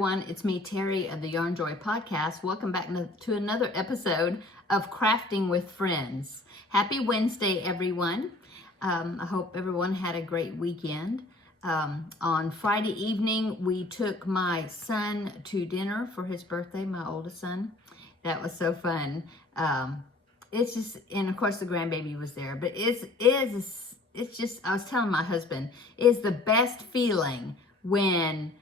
everyone, it's me, Terri of the Yarn Joy Podcast. Welcome back to another episode of Crafting with Friends. Happy Wednesday, everyone. I hope everyone had a great weekend. On Friday evening, we took my son to dinner for his birthday, my oldest son. That was so fun. It's just, and of course the grandbaby was there, but it's just, I was telling my husband, it's the best feeling when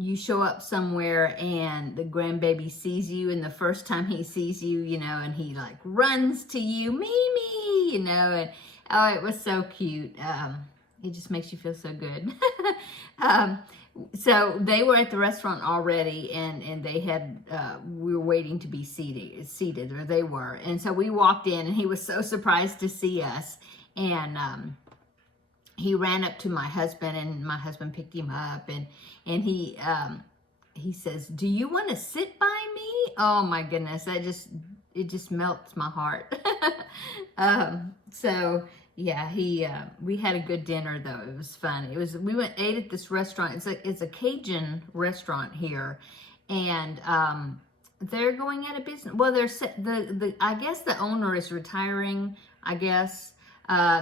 you show up somewhere and the grandbaby sees you, and the first time he sees you, and he like runs to you, Mimi, and oh, it was so cute. It just makes you feel so good. So they were at the restaurant already, and they had, we were waiting to be seated, or they were. And so we walked in, and he was so surprised to see us. And he ran up to my husband, and my husband picked him up, and he says, "Do you want to sit by me?" Oh my goodness, it just melts my heart. So yeah, we had a good dinner though. It was fun. We ate at this restaurant. It's a Cajun restaurant here, and they're going out of business. Well, I guess the owner is retiring. I guess.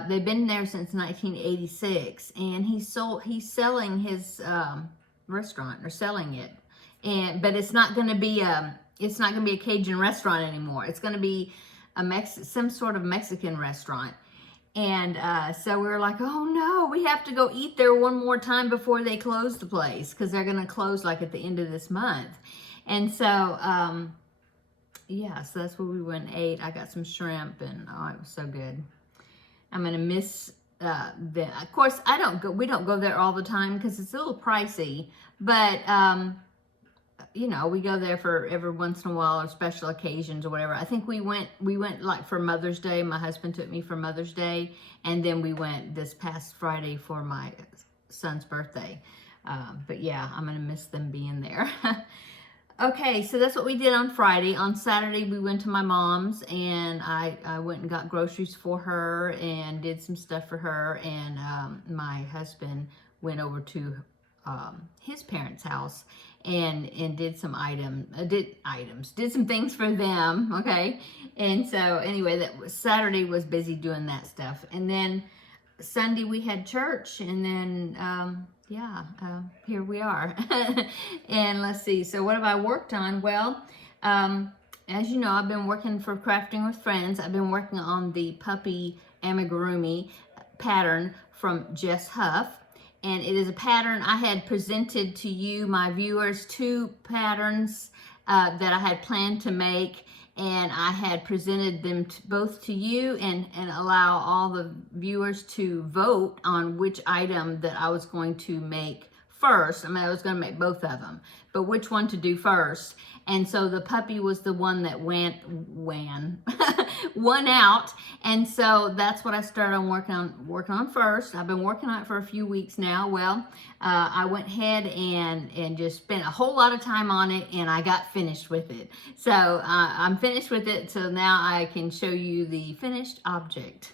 They've been there since 1986, and he's selling his restaurant, or selling it, but it's not going to be a Cajun restaurant anymore. It's going to be some sort of Mexican restaurant. And so we were like, oh no, we have to go eat there one more time before they close the place, because they're going to close like at the end of this month. And so yeah, so that's where we went and ate. I got some shrimp, and oh, it was so good. I'm gonna miss them. Of course, we don't go there all the time because it's a little pricey. But we go there for every once in a while, or special occasions or whatever. I think we went like for Mother's Day. My husband took me for Mother's Day, and then we went this past Friday for my son's birthday. But yeah, I'm gonna miss them being there. Okay, so that's what we did on Friday. On Saturday, we went to my mom's, and I went and got groceries for her and did some stuff for her. And my husband went over to his parents' house and did some did some things for them. Okay, and so anyway, Saturday was busy doing that stuff, and then Sunday we had church, and then here we are. And let's see, so what have I worked on? Well, as you know, I've been working for Crafting with Friends. I've been working on the puppy amigurumi pattern from Jess Huff, and it is a pattern I had presented to you, my viewers, 2 patterns that I had planned to make, and I had presented them both to you, and allow all the viewers to vote on which item that I was going to make first. I mean, I was going to make both of them, but which one to do first. And so the puppy was the one that won out. And so that's what I started working on first. I've been working on it for a few weeks now. Well, I went ahead and just spent a whole lot of time on it, and I got finished with it. So I'm finished with it. So now I can show you the finished object.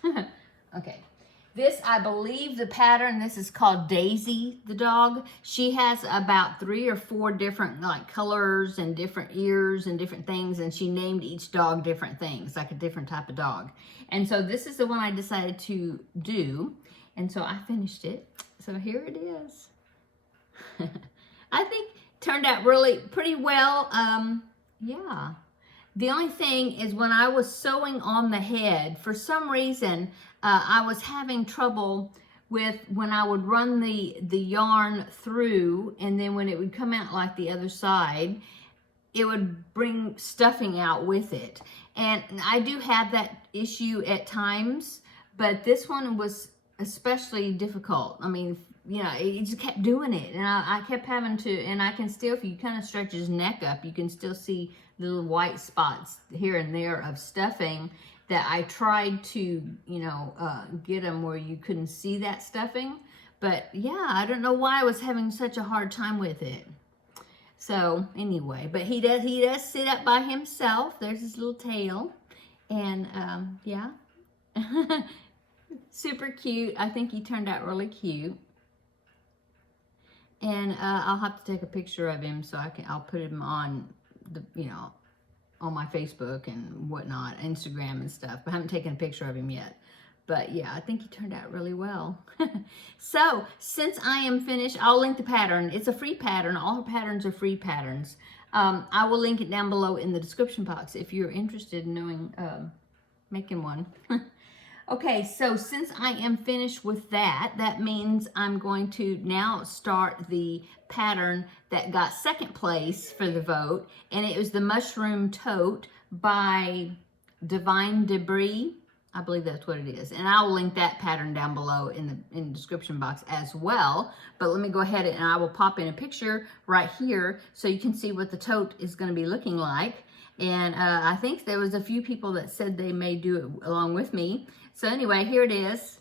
Okay. This, I believe the pattern, this is called Daisy, the dog. She has about 3 or 4 different like colors and different ears and different things, and she named each dog different things, like a different type of dog. And so this is the one I decided to do, and so I finished it. So here it is. I think turned out really pretty well. Yeah. The only thing is, when I was sewing on the head, for some reason, I was having trouble with when I would run the yarn through, and then when it would come out like the other side, it would bring stuffing out with it. And I do have that issue at times, but this one was especially difficult. I mean, it just kept doing it, and I kept having to, and I can still, if you kind of stretch his neck up, you can still see little white spots here and there of stuffing that I tried to, get them where you couldn't see that stuffing. But yeah, I don't know why I was having such a hard time with it. So anyway, but he does sit up by himself. There's his little tail, and yeah, super cute. I think he turned out really cute. And I'll have to take a picture of him so I'll put him on the, on my Facebook and whatnot, Instagram and stuff. But I haven't taken a picture of him yet. But yeah, I think he turned out really well. So since I am finished, I'll link the pattern. It's a free pattern. All her patterns are free patterns. I will link it down below in the description box if you're interested in knowing, making one. Okay, so since I am finished with that, that means I'm going to now start the pattern that got second place for the vote, and it was the Mushroom Tote by Divine Debris. I believe that's what it is. And I'll link that pattern down below in the description box as well. But let me go ahead and I will pop in a picture right here so you can see what the tote is going to be looking like. And I think there was a few people that said they may do it along with me. So anyway, here it is.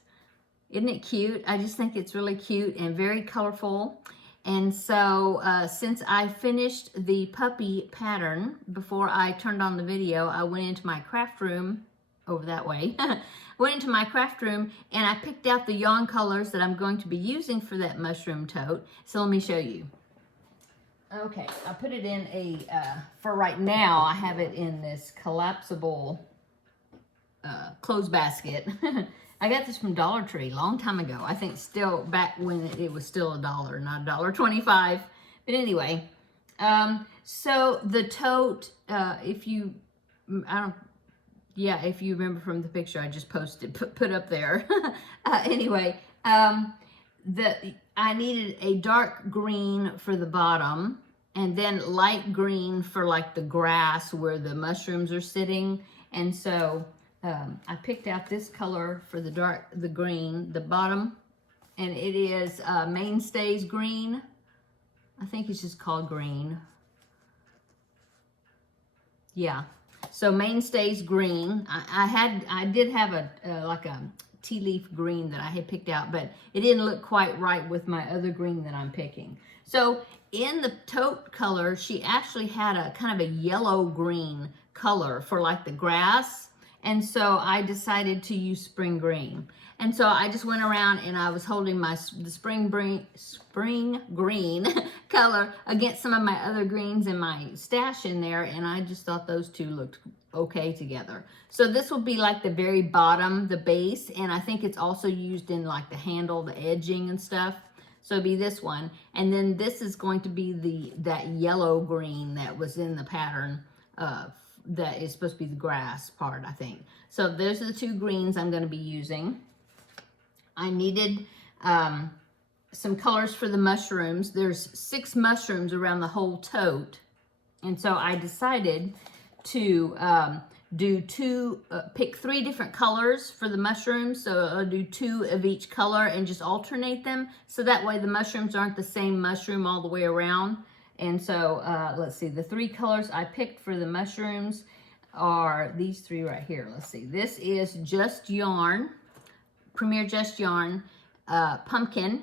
Isn't it cute? I just think it's really cute and very colorful. And so since I finished the puppy pattern, before I turned on the video, I went into my craft room over that way. Went into my craft room and I picked out the yarn colors that I'm going to be using for that mushroom tote. So let me show you. Okay, I put it in for right now, I have it in this collapsible clothes basket. I got this from Dollar Tree a long time ago. I think still back when it was still $1, not $1.25. But anyway, so the tote, if you remember from the picture I just posted, put up there. Anyway, I needed a dark green for the bottom and then light green for like the grass where the mushrooms are sitting. And so I picked out this color for the green, the bottom, and it is Mainstays Green. I think it's just called green. Yeah. So Mainstays Green. I did have like a tea leaf green that I had picked out, but it didn't look quite right with my other green that I'm picking. So in the tote color, she actually had a kind of a yellow green color for like the grass. And so I decided to use spring green. And so I just went around and I was holding the spring green color against some of my other greens in my stash in there. And I just thought those two looked okay together. So this will be like the very bottom, the base. And I think it's also used in like the handle, the edging and stuff. So it'll be this one. And then this is going to be that yellow green that was in the pattern that is supposed to be the grass part, I think. So those are the two greens I'm going to be using. I needed some colors for the mushrooms. There's 6 mushrooms around the whole tote. And so I decided to pick 3 different colors for the mushrooms. So I'll do 2 of each color and just alternate them. So that way the mushrooms aren't the same mushroom all the way around. And so let's see, the 3 colors I picked for the mushrooms are these 3 right here. Let's see, this is Just Yarn, Premier Just Yarn, Pumpkin.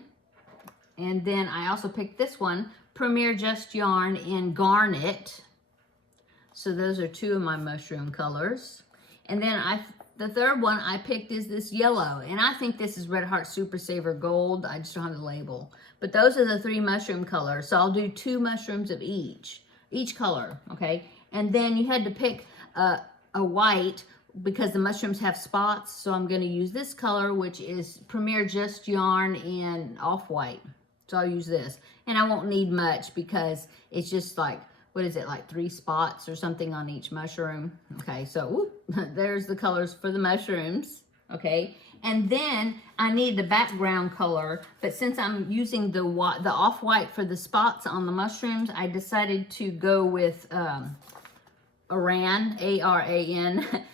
And then I also picked this one, Premier Just Yarn in Garnet. So those are 2 of my mushroom colors. And then the third one I picked is this yellow. And I think this is Red Heart Super Saver Gold. I just don't have the label. But those are the 3 mushroom colors. So I'll do 2 mushrooms of each color, okay? And then you had to pick a white because the mushrooms have spots. So I'm going to use this color, which is Premier Just Yarn in Off-White. So I'll use this. And I won't need much because it's just like, what is it, like 3 spots or something on each mushroom. Okay, so there's the colors for the mushrooms, okay? And then I need the background color, but since I'm using the off-white for the spots on the mushrooms, I decided to go with Aran, A-R-A-N,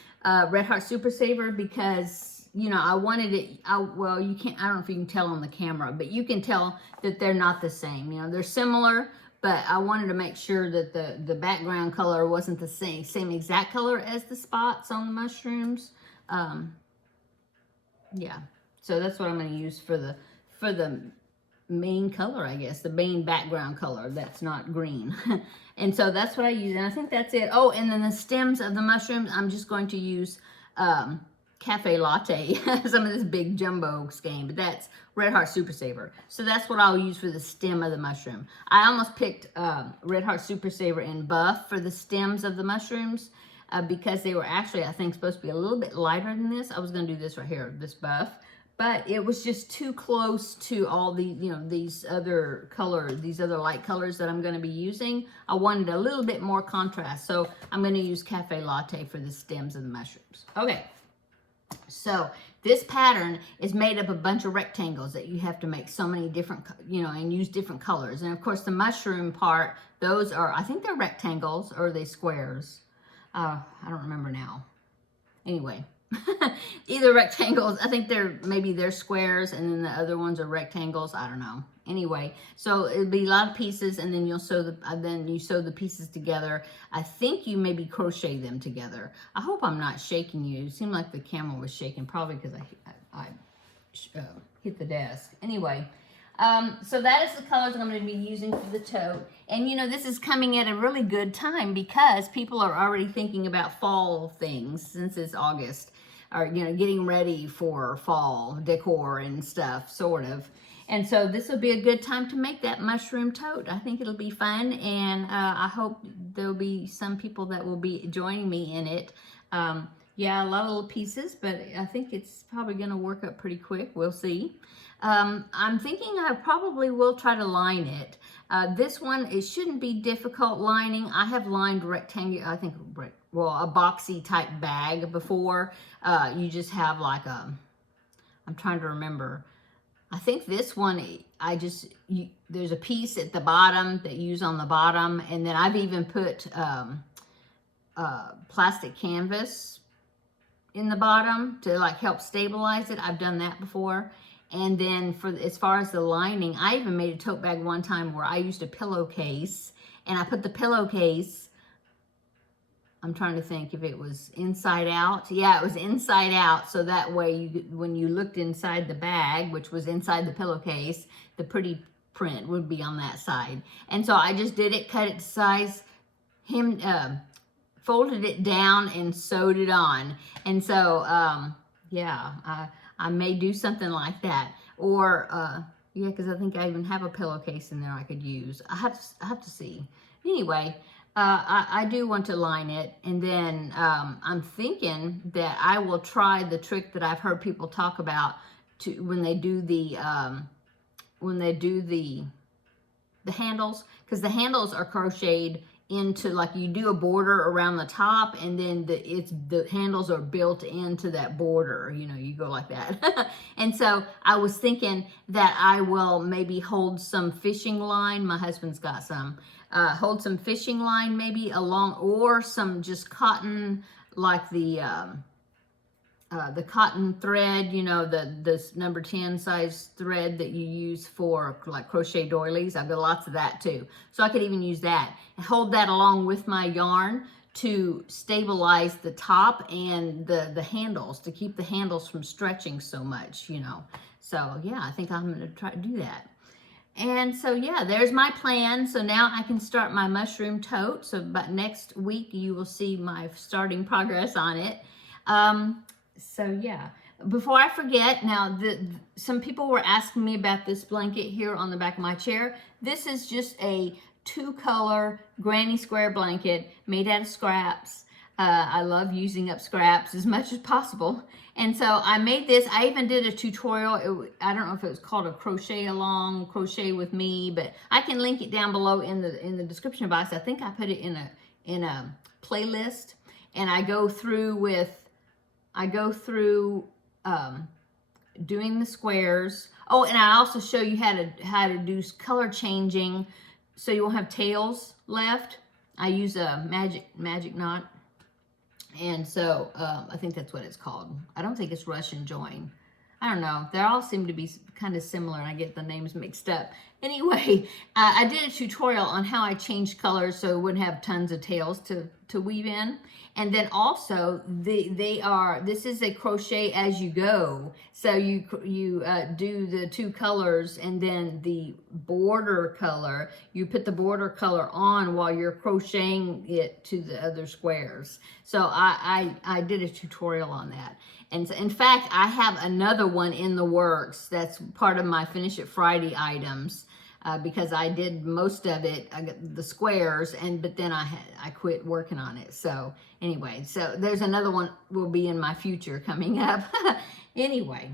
Red Heart Super Saver, because, you know, I wanted it, well, you can't, I don't know if you can tell on the camera, but you can tell that they're not the same. You know, they're similar, but I wanted to make sure that the background color wasn't the same exact color as the spots on the mushrooms. Yeah, so that's what I'm going to use for the main color, I guess, the main background color that's not green. And so that's what I use, and I think that's it. Oh, and then the stems of the mushrooms, I'm just going to use cafe latte, some of this big jumbo skein, but that's Red Heart Super Saver. So that's what I'll use for the stem of the mushroom. I almost picked Red Heart Super Saver in buff for the stems of the mushrooms because they were actually, I think, supposed to be a little bit lighter than this. I was going to do this right here, this buff, but it was just too close to all the, you know, these other colors, these other light colors that I'm going to be using. I wanted a little bit more contrast, so I'm going to use Cafe Latte for the stems of the mushrooms. Okay. So this pattern is made up of a bunch of rectangles that you have to make so many different, you know, and use different colors. And of course the mushroom part, those are, I think they're rectangles, or are they squares? I don't remember now. Anyway, either rectangles, I think maybe they're squares, and then the other ones are rectangles. I don't know. Anyway, so it'll be a lot of pieces, and then you'll sew the pieces together. I think you maybe crochet them together. I hope I'm not shaking you. It seemed like the camera was shaking, probably because I hit the desk. Anyway, so that is the colors I'm going to be using for the tote. And you know, this is coming at a really good time because people are already thinking about fall things since it's August, or you know, getting ready for fall decor and stuff, sort of. And so this will be a good time to make that mushroom tote. I think it'll be fun, and I hope there'll be some people that will be joining me in it. Yeah, a lot of little pieces, but I think it's probably going to work up pretty quick. We'll see. I'm thinking I probably will try to line it. This one, it shouldn't be difficult lining. I have lined rectangular, I think, well, a boxy type bag before. You just have like I'm trying to remember. I think this one, there's a piece at the bottom that you use on the bottom, and then I've even put plastic canvas in the bottom to like help stabilize it. I've done that before. And then as far as the lining, I even made a tote bag one time where I used a pillowcase, and I put the pillowcase, I'm trying to think if it was inside out. Yeah, it was inside out. So that way, when you looked inside the bag, which was inside the pillowcase, the pretty print would be on that side. And so I just did it, cut it to size, folded it down, and sewed it on. And so, yeah, I may do something like that. Or, yeah, because I think I even have a pillowcase in there I could use. I have to see. Anyway, I do want to line it, and then I'm thinking that I will try the trick that I've heard people talk about when they do the handles, because the handles are crocheted into, like, you do a border around the top, and then the handles are built into that border. You know, you go like that. And so I was thinking that I will maybe hold some fishing line. My husband's got some. Hold some fishing line maybe along, or some just cotton, like the cotton thread, you know, this number 10 size thread that you use for like crochet doilies. I've got lots of that too. So I could even use that and hold that along with my yarn to stabilize the top and the handles, to keep the handles from stretching so much, you know. So yeah, I think I'm going to try to do that. And so, yeah, there's my plan. So now I can start my mushroom tote. So but next week you will see my starting progress on it. So yeah, before I forget, now some people were asking me about this blanket here on the back of my chair. This is just a 2-color granny square blanket made out of scraps. I love using up scraps as much as possible. And so I made this. I even did a tutorial. I don't know if it was called a crochet along, crochet with me, but I can link it down below in the description box. I think I put it in a playlist, and I go through doing the squares. Oh, and I also show you how to do color changing so you won't have tails left. I use a magic knot. And so I think that's what it's called. I don't think it's Russian join. I don't know. They all seem to be kind of similar, and I get the names mixed up. Anyway, I did a tutorial on how I changed colors so it wouldn't have tons of tails to to weave in. And then also this is a crochet as you go. So you do the 2 colors, and then the border color, you put the border color on while you're crocheting it to the other squares. So I did a tutorial on that. And so, in fact, I have another one in the works that's part of my Finish It Friday items. Because I did most of it, I got the squares, but then I quit working on it. So anyway, so there's another one will be in my future coming up. Anyway,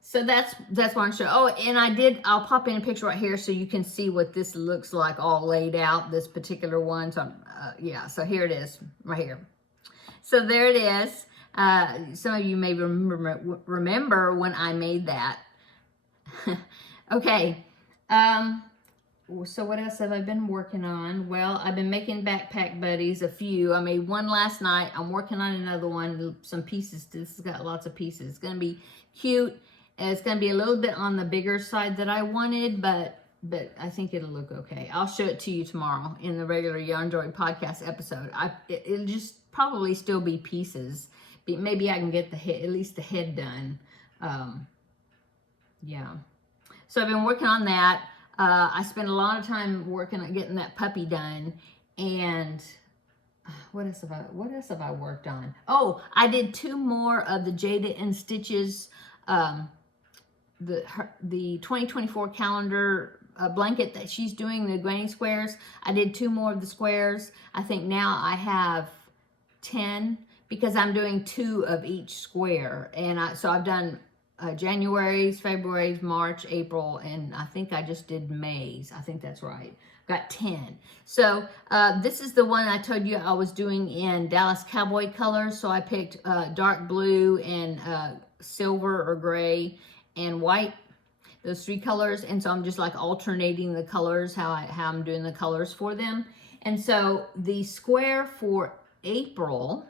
so that's what I'm showing. Oh, and I'll pop in a picture right here so you can see what this looks like all laid out, this particular one. So yeah, so here it is right here. So there it is. Some of you may remember when I made that. Okay. So what else have I been working on? Well, I've been making backpack buddies, a few. I made one last night. I'm working on another one, some pieces. This has got lots of pieces. It's going to be cute. It's going to be a little bit on the bigger side that I wanted, but I think it'll look okay. I'll show it to you tomorrow in the regular Yarn Joy podcast episode. It'll just probably still be pieces. Maybe I can get the head, at least the head done. Yeah. So I've been working on that. I spent a lot of time working on getting that puppy done. And what else have I worked on? Oh, I did 2 more of the Jada and Stitches, the 2024 calendar blanket that she's doing, the granny squares. I did 2 more of the squares. I think now I have 10 because I'm doing 2 of each square. And so I've done January's, February's, March, April, and I think I just did May's. I think that's right. Got 10. So this is the one I told you I was doing in Dallas Cowboy colors. So I picked dark blue and silver or gray and white, those 3 colors. And so I'm just like alternating the colors, how I'm doing the colors for them. And so the square for April,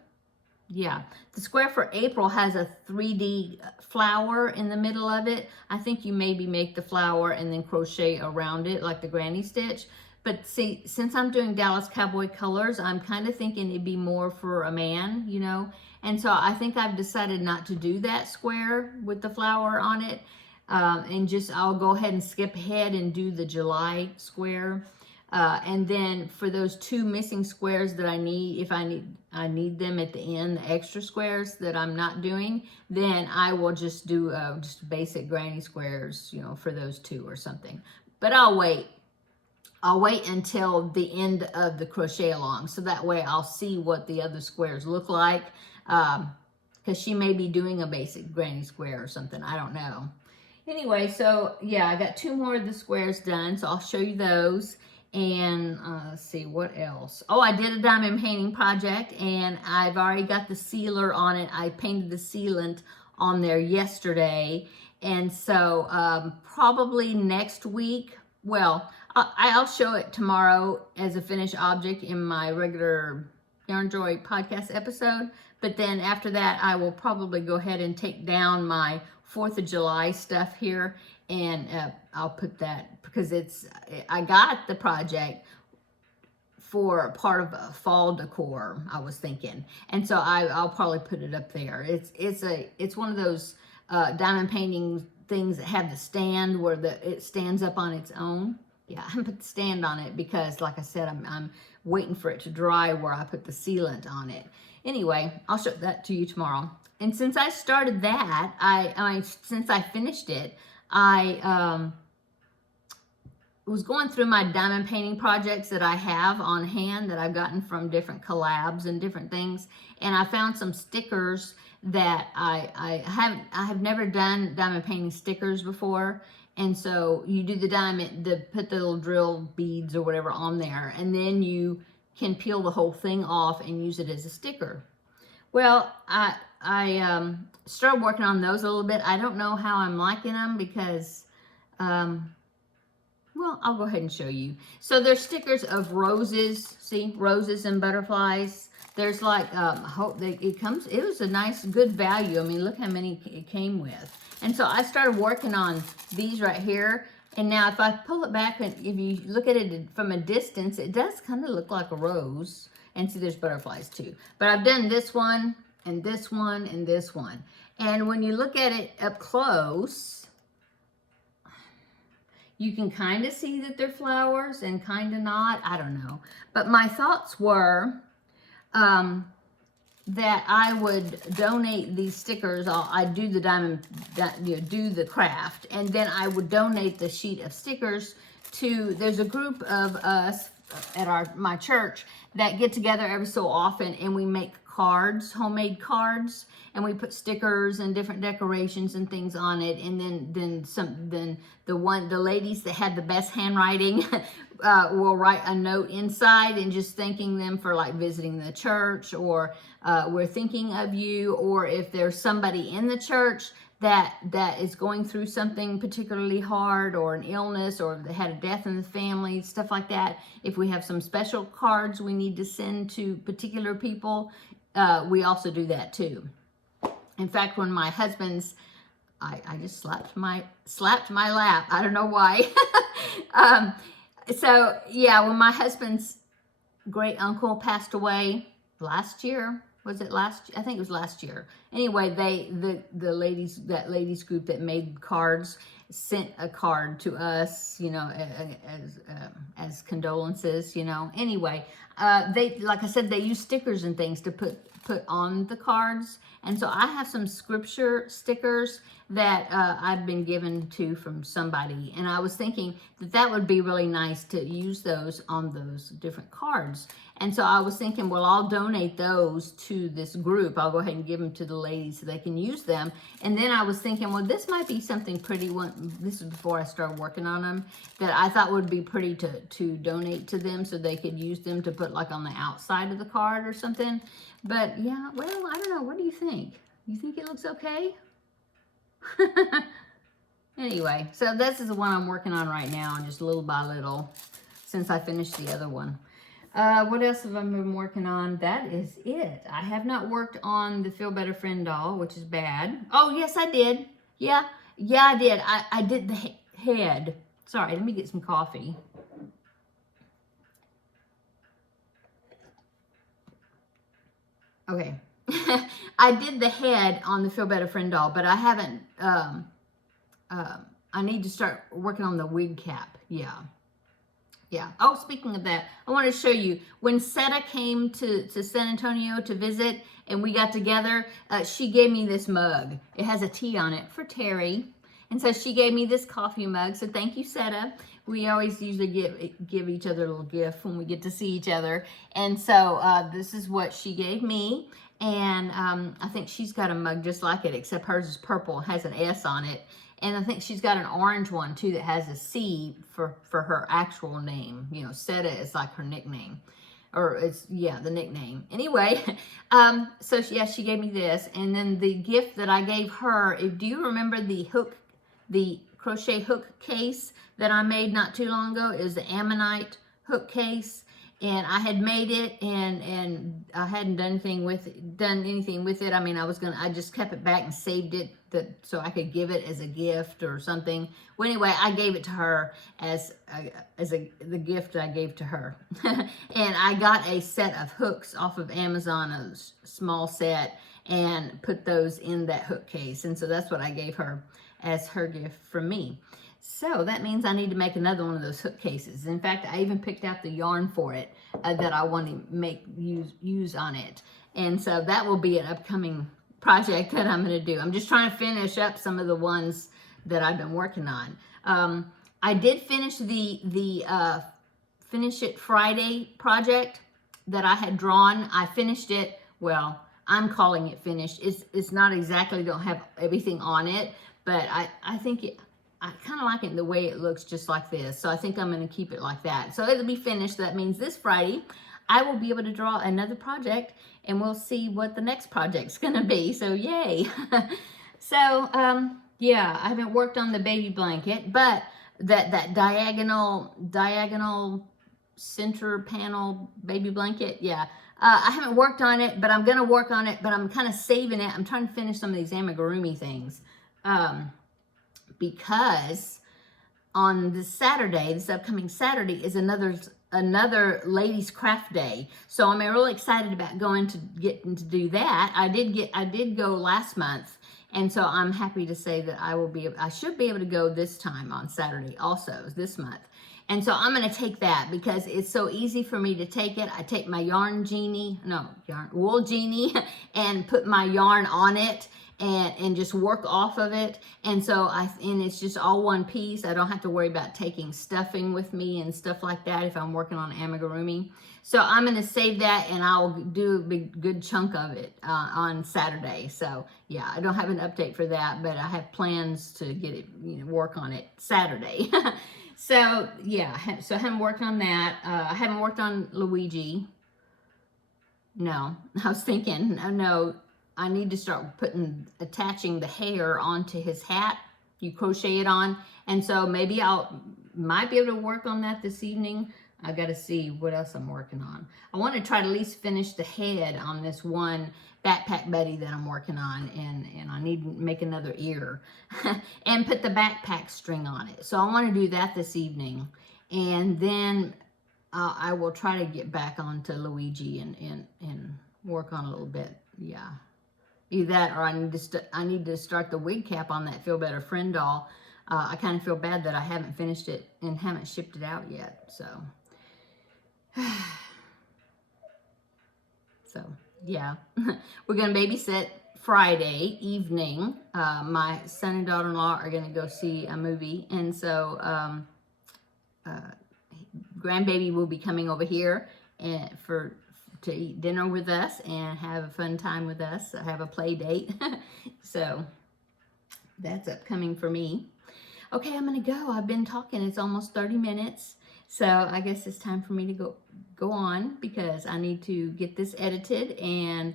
yeah, the square for April has a 3D flower in the middle of it. I think you maybe make the flower and then crochet around it like the granny stitch. But see, since I'm doing Dallas Cowboy colors, I'm kind of thinking it'd be more for a man, you know. And so I think I've decided not to do that square with the flower on it. And I'll go ahead and skip ahead and do the July square. And then for those 2 missing squares that I need, if I need them at the end, the extra squares that I'm not doing, then I will just do just basic granny squares, you know, for those 2 or something. But I'll wait until the end of the crochet along, so that way I'll see what the other squares look like, because she may be doing a basic granny square or something. I don't know. Anyway, so yeah, I got 2 more of the squares done, so I'll show you those. And let's see what else. Oh, I did a diamond painting project, and I've already got the sealer on it. I painted the sealant on there yesterday, and so probably next week. Well, I'll show it tomorrow as a finished object in my regular Yarn Joy podcast episode. But then after that, I will probably go ahead and take down my 4th of July stuff here, and I'll put that, because I got the project for part of a fall decor, I was thinking, and so I'll probably put it up there. It's one of those diamond painting things that have the stand where it stands up on its own. Yeah, I put the stand on it because, like I said, I'm waiting for it to dry where I put the sealant on it. Anyway, I'll show that to you tomorrow. And since I started that, since I finished it, I was going through my diamond painting projects that I have on hand that I've gotten from different collabs and different things, and I found some stickers that I have never done diamond painting stickers before. And so you do put the little drill beads or whatever on there, and then you can peel the whole thing off and use it as a sticker. Well, I started working on those a little bit. I don't know how I'm liking them because, well, I'll go ahead and show you. So there's stickers of roses, see, roses and butterflies. There's like, it was a nice, good value. I mean, look how many it came with. And so I started working on these right here. And now if I pull it back, and if you look at it from a distance, it does kind of look like a rose. And see, there's butterflies too. But I've done this one and this one and this one. And when you look at it up close, you can kind of see that they're flowers and kind of not. I don't know. But my thoughts were that I would donate these stickers. I do the do the craft, and then I would donate the sheet of stickers to, there's a group of us at my church that get together every so often, and we make cards, homemade cards, and we put stickers and different decorations and things on it. And then the ladies that had the best handwriting will write a note inside and just thanking them for like visiting the church, or we're thinking of you, or if there's somebody in the church that is going through something particularly hard, or an illness, or if they had a death in the family, stuff like that. If we have some special cards we need to send to particular people, we also do that too. In fact, when my husband's, I just slapped my lap. I don't know why. So yeah, when my husband's great uncle passed away last year, was it last? I think it was last year. Anyway, the ladies, that ladies group that made cards, sent a card to us, you know, as condolences, you know. Anyway, they, like I said, they use stickers and things to put on the cards. And so I have some scripture stickers that I've been given to from somebody. And I was thinking that would be really nice to use those on those different cards. And so I was thinking, well, I'll donate those to this group. I'll go ahead and give them to the ladies so they can use them. And then I was thinking, well, this might be something pretty, this is before I started working on them, that I thought would be pretty to donate to them so they could use them to put like on the outside of the card or something. But yeah, well, I don't know. What do you think? You think it looks okay? Anyway, so this is the one I'm working on right now, just little by little, since I finished the other one. What else have I been working on? That is it. I have not worked on the Feel Better Friend doll, which is bad. Oh, yes, I did. Yeah, I did. I did the head. Sorry, let me get some coffee. Okay. I did the head on the Feel Better Friend doll, but I haven't, I need to start working on the wig cap. Yeah. Oh, speaking of that, I want to show you, when Seta came to San Antonio to visit and we got together, she gave me this mug. It has a T on it for Terry. And so she gave me this coffee mug. So thank you, Seta. We always usually give each other a little gift when we get to see each other. And so this is what she gave me. And I think she's got a mug just like it, except hers is purple, has an S on it. And I think she's got an orange one too that has a C for her actual name. You know, Seta is like her nickname. Or it's, yeah, the nickname. Anyway, so she gave me this. And then the gift that I gave her, do you remember the crochet hook case that I made not too long ago? It was the Ammonite hook case. And I had made it, and I hadn't done anything with it. I mean, I just kept it back and saved it so I could give it as a gift or something. Well, anyway, I gave it to her as the gift I gave to her. And I got a set of hooks off of Amazon, a small set, and put those in that hook case. And so that's what I gave her as her gift from me. So that means I need to make another one of those hook cases. In fact, I even picked out the yarn for it that I want to use on it. And so that will be an upcoming project that I'm going to do. I'm just trying to finish up some of the ones that I've been working on. I did finish the Finish It Friday project that I had drawn. I finished it. Well, I'm calling it finished. It's not exactly, don't have everything on it, but I think I kind of like it the way it looks, just like this. So I think I'm going to keep it like that. So it'll be finished. That means this Friday, I will be able to draw another project, and we'll see what the next project's going to be. So yay. So, yeah, I haven't worked on the baby blanket, but that diagonal center panel baby blanket, yeah. I haven't worked on it, but I'm going to work on it, but I'm kind of saving it. I'm trying to finish some of these amigurumi things. Because on this upcoming Saturday, is another another ladies craft day. So I'm really excited about getting to do that. I did go last month, and so I'm happy to say that I should be able to go this time on Saturday also this month. And so I'm going to take that because it's so easy for me to take it. I take my wool genie and put my yarn on it and just work off of it. And so it's just all one piece. I don't have to worry about taking stuffing with me and stuff like that if I'm working on amigurumi. So I'm going to save that, and I'll do a good chunk of it on Saturday. So yeah, I don't have an update for that, but I have plans to get it, work on it Saturday. So yeah, so I haven't worked on that. I haven't worked on Luigi. No, I was thinking, no, I need to start attaching the hair onto his hat. You crochet it on. And so maybe might be able to work on that this evening. I got to see what else I'm working on. I want to try to at least finish the head on this one backpack buddy that I'm working on, and I need to make another ear and put the backpack string on it. So I want to do that this evening, and then I will try to get back onto Luigi and work on a little bit. Yeah, either that or I need to start the wig cap on that Feel Better Friend doll. I kind of feel bad that I haven't finished it and haven't shipped it out yet. So yeah, we're going to babysit Friday evening. My son and daughter-in-law are going to go see a movie. And so grandbaby will be coming over here to eat dinner with us and have a fun time with us, have a play date. So that's upcoming for me. Okay, I'm going to go. I've been talking. It's almost 30 minutes. So I guess it's time for me to go on because I need to get this edited. And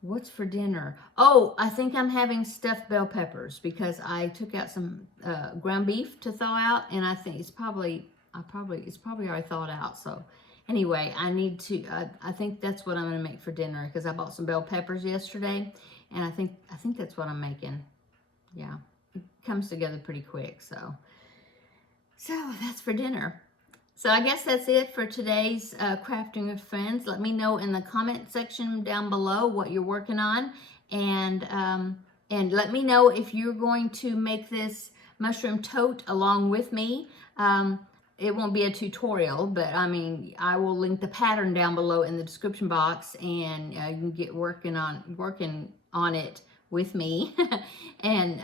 what's for dinner? Oh, I think I'm having stuffed bell peppers because I took out some ground beef to thaw out, and I think it's probably already thawed out. So anyway, I think that's what I'm going to make for dinner because I bought some bell peppers yesterday, and I think that's what I'm making. Yeah, it comes together pretty quick. So that's for dinner. So I guess that's it for today's Crafting with Friends. Let me know in the comment section down below what you're working on, and let me know if you're going to make this mushroom tote along with me. It won't be a tutorial, but I mean, I will link the pattern down below in the description box, and you can get working on it with me. And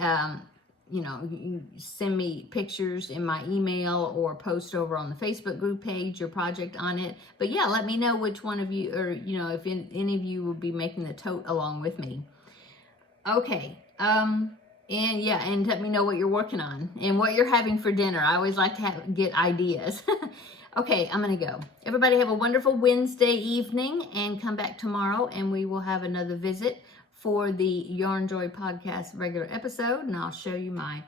you can send me pictures in my email or post over on the Facebook group page your project on it. But yeah, let me know which one of you, or if any of you will be making the tote along with me. Okay, and yeah, and let me know what you're working on and what you're having for dinner. I always like to get ideas. Okay, I'm gonna go. Everybody have a wonderful Wednesday evening, and come back tomorrow and we will have another visit for the Yarn Joy podcast regular episode, and I'll show you my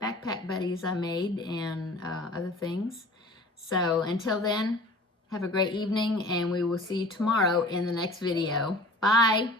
backpack buddies I made and other things. So until then, have a great evening, and we will see you tomorrow in the next video. Bye.